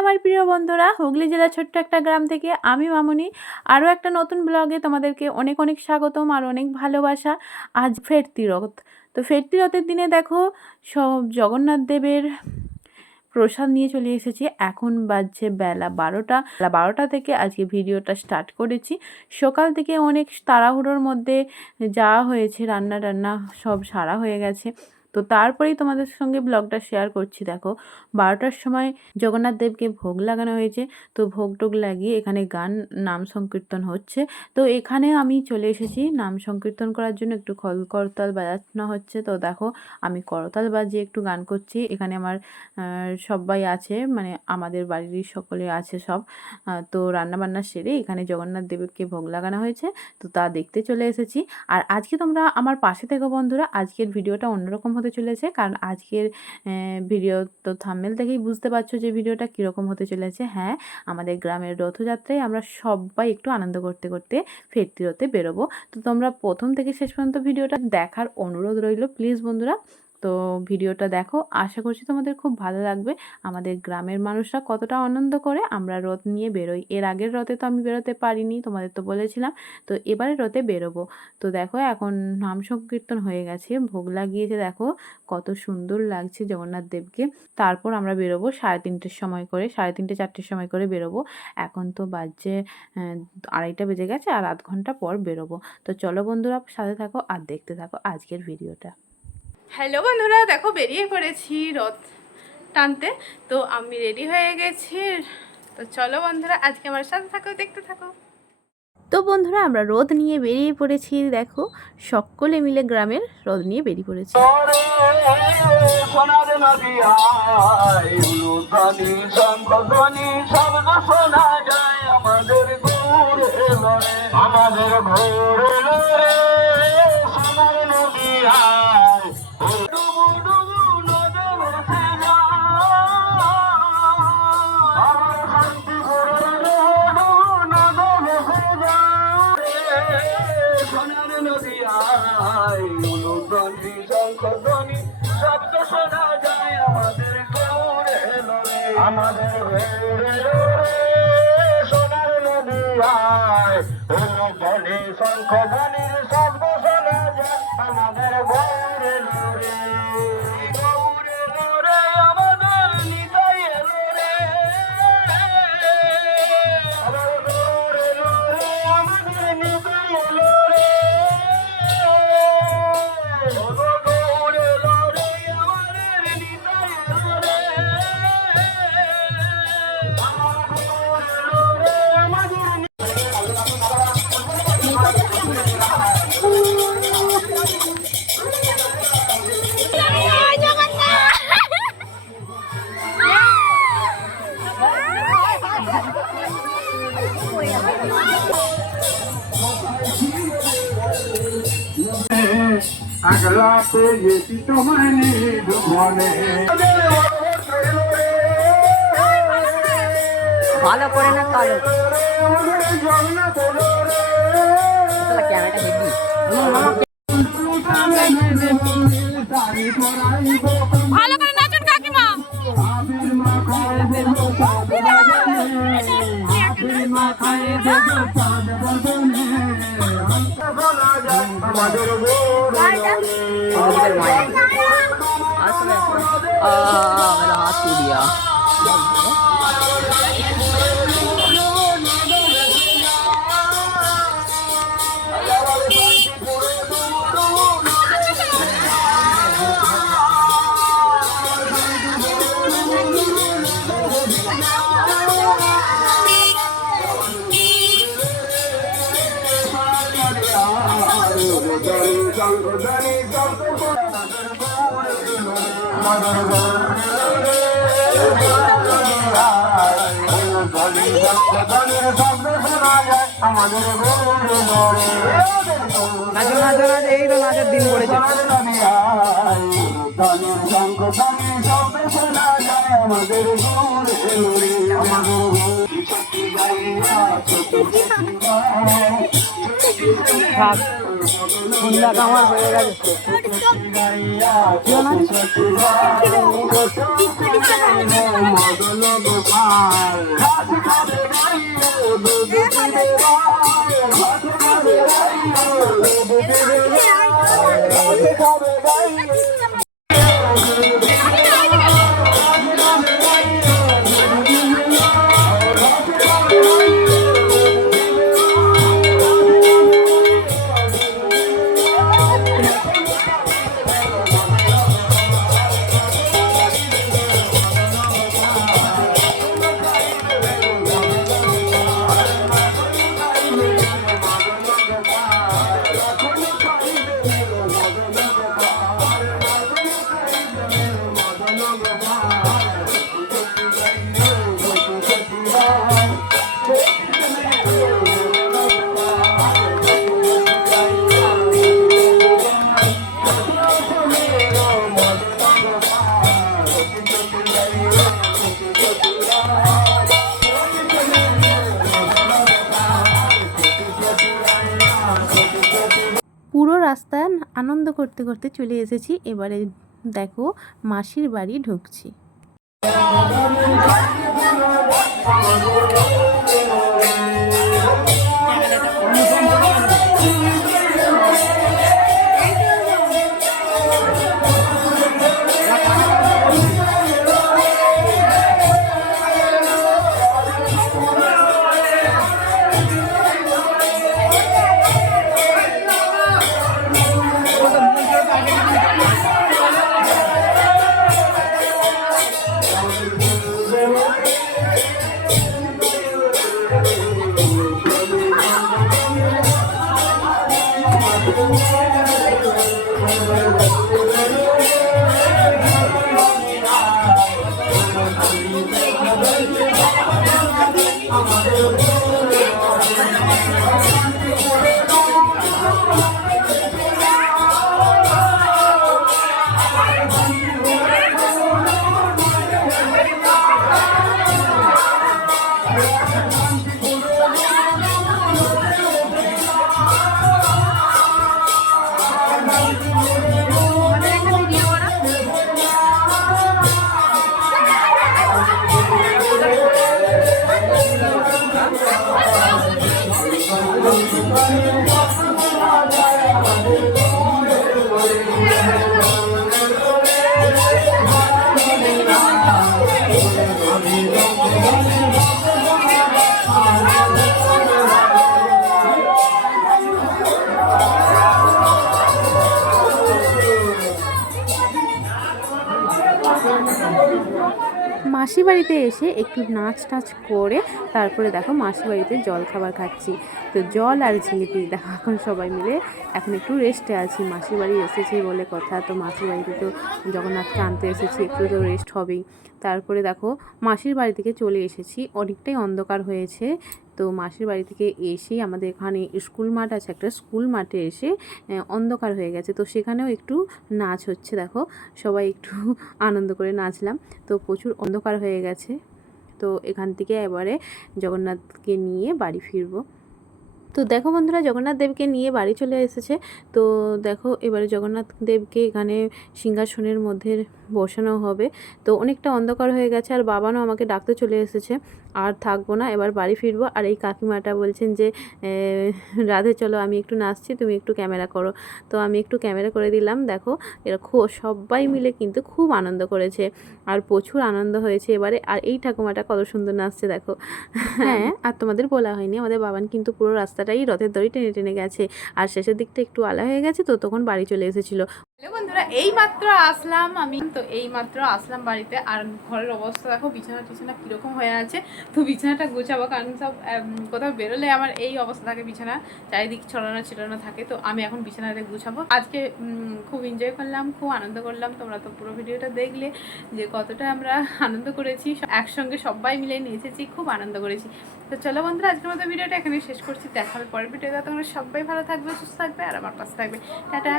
আমার প্রিয় বন্ধুরা, হুগলি জেলার ছোট্ট একটা গ্রাম থেকে আমি মামুনি। আরও একটা নতুন ব্লগে তোমাদেরকে অনেক অনেক স্বাগতম আর অনেক ভালোবাসা। আজ ফেরতি রথ। তো ফেরতি রথের দিনে দেখো, সব জগন্নাথ দেবের প্রসাদ নিয়ে চলে এসেছি। এখন বাজছে বেলা বারোটা। বেলা বারোটা থেকে আজকে ভিডিওটা স্টার্ট করেছি। সকাল থেকে অনেক তাড়াহুড়োর মধ্যে যাওয়া হয়েছে রান্না টান্না সব সারা হয়ে গেছে। তো তারপরেই তোমাদের সঙ্গে ব্লগটা শেয়ার করছি, দেখো। বারোটার সময় জগন্নাথ দেবকে ভোগ লাগানো হয়েছে, তো ভোগ টোগ লাগিয়ে এখানে গান, নাম সংকীর্তন হচ্ছে। তো এখানে আমি চলে এসেছি, নাম সংকীর্তন করার জন্য একটু খল, করতাল বাজানো হচ্ছে। তো দেখো, আমি করতাল বাজিয়ে একটু গান করছি। এখানে আমার সবাই আছে মানে আমাদের বাড়ির সকলে আছে সব। তো রান্নাবান্না সেরে এখানে জগন্নাথ দেবকে ভোগ লাগানো হয়েছে, তো তা দেখতে চলে এসেছি। আর আজকে তোমরা আমার পাশে থেকো বন্ধুরা, আজকের ভিডিওটা অন্যরকম হতে চলেছে। কারণ আজকের ভিডিও তো থাম্মেল দেখেই বুঝতে পারছ যে ভিডিওটা কীরকম হতে চলেছে। হ্যাঁ আমাদের গ্রামের রথযাত্রায় আমরা সবাই একটু আনন্দ করতে করতে ফেরতি রথে বেরোবো। তো তোমরা প্রথম থেকে শেষ পর্যন্ত ভিডিওটা দেখার অনুরোধ রইল। প্লিজ বন্ধুরা তো ভিডিওটা দেখো। আশা করছি তোমাদের খুব ভালো লাগবে। আমাদের গ্রামের মানুষরা কতটা আনন্দ করে আমরা রথ নিয়ে বেরোই। এর আগের রথে তো আমি বেরোতে পারিনি, তোমাদের তো বলেছিলাম। তো এবারে রথে বেরোবো। তো দেখো এখন নাম সংকীর্তন হয়ে গেছে। ভোগ লাগিয়েছে দেখো, কত সুন্দর লাগছে জগন্নাথ দেবকে। তারপর আমরা বেরোবো সাড়ে তিনটের সময় করে, সাড়ে তিনটে চারটের সময় করে বেরোবো। এখন তো বাজছে আড়াইটা বেজে গেছে আর আধ ঘণ্টা পর বেরোবো। তো চলো বন্ধুরা, সাথে থাকো আর দেখতে থাকো আজকের ভিডিওটা। হ্যালো বন্ধুরা, দেখো বেরিয়ে পড়েছি রথ টানতে। তো আমি রেডি হয়ে গেছি। তো চলো বন্ধুরা, আজকে আমার সাথে থাকো, দেখতে থাকো। তো বন্ধুরা, আমরা রোদ নিয়ে বেরিয়ে পড়েছি। দেখো, সকলে মিলে গ্রামের রোদ নিয়ে বেরিয়ে পড়েছি। আমাদের সোনার নদিয়ায় আমাদের নদী আয়। ও নদিয়ায় শঙ্খ শঙ্খধ্বনির শব্দ পেয়েছি তোমায় নিধনে ভালো করে না কালো। ক্যামেরাটা হেভি ভালো করে নাচুন কাকিমা। আমাদের उनको करवाएँ मेरा हाथ टूट गया এই তো নাচের দিন পড়েছে আমাদের থাক সন্ধ্যা হয়ে গেছে। আনন্দ করতে করতে চলে এসেছি। এবারে দেখো মাসির বাড়ি ঢুকছি। Música মাসি বাড়িতে এসে একটু নাচ টাচ করে তারপরে দেখো মাসি বাড়িতে জল খাবার খাচ্ছি। তো জল আর জিলিপি দেখো এখন সবাই মিলে এখন একটু রেস্টে আছি। মাসি বাড়ি এসেছি বলে কথা, তো মাসির বাড়িতে তো জগন্নাথকে আনতে এসেছি, একটু তো রেস্ট হবেই। তারপরে দেখো মাসির বাড়ি থেকে চলে এসেছি। অনেকটাই অন্ধকার হয়েছে। তো মাসির বাড়ি থেকে এসেই আমাদের এখানে স্কুল মাঠ আছে, একটা স্কুল মাঠে এসে অন্ধকার হয়ে গেছে। তো সেখানেও একটু নাচ হচ্ছে, দেখো। সবাই একটু আনন্দ করে নাচলাম। তো প্রচুর অন্ধকার হয়ে গেছে। তো এখান থেকে এবারে জগন্নাথকে নিয়ে বাড়ি ফিরবো। তো দেখো বন্ধুরা জগন্নাথ দেবকে নিয়ে বাড়ি চলে এসেছে। তো দেখো এবারে জগন্নাথ দেবকে এখানে সিংহাসনের মধ্যে বসানো হবে। তো অনেকটা অন্ধকার হয়ে গেছে আর বাবানও আমাকে ডাকতে চলে এসেছে। আর থাকব না এবার বাড়ি ফিরবো। আর এই কাকিমাটা বলছেন যে রাধে চলো আমি একটু নাচছি তুমি একটু ক্যামেরা করো। তো আমি একটু ক্যামেরা করে দিলাম। দেখো এরা খুব সবাই মিলে কিন্তু খুব আনন্দ করেছে আর প্রচুর আনন্দ হয়েছে এবারে। আর এই ঠাকুমাটা কত সুন্দর নাচছে দেখো। হ্যাঁ আর তোমাদের বলা হয়নি আমাদের বাবান কিন্তু পুরো রাস্তাটাই রথের দড়ি টেনে টেনে গেছে। আর শেষের দিকটা একটু আলা হয়ে গেছে তো, তখন বাড়ি চলে এসেছিল। হ্যালো বন্ধুরা এই মাত্র আসলাম আমি। তো এই মাত্র আসলাম বাড়িতে। আর ঘরের অবস্থা দেখো, বিছানা টিছানা কীরকম হয়ে আছে। তো বিছানাটা গুছাবো, কারণ সব কোথাও বেরোলে আমার এই অবস্থা থাকে বিছানা। চারিদিক ছড়ানো ছিটানো থাকে, তো আমি এখন বিছানাতে গুছাবো। আজকে খুব এনজয় করলাম, খুব আনন্দ করলাম। তোমরা তো পুরো ভিডিওটা দেখলে যে কতটা আমরা আনন্দ করেছি। একসঙ্গে সবাই মিলে নেচেছি, খুব আনন্দ করেছি। তো চলো বন্ধুরা, আজকের মতো ভিডিওটা এখানে শেষ করছি। দেখার পরের ভিডিওতে তোমরা সবাই ভালো থাকবে, সুস্থ থাকবে, আর আমার পাশে থাকবে। টাটা।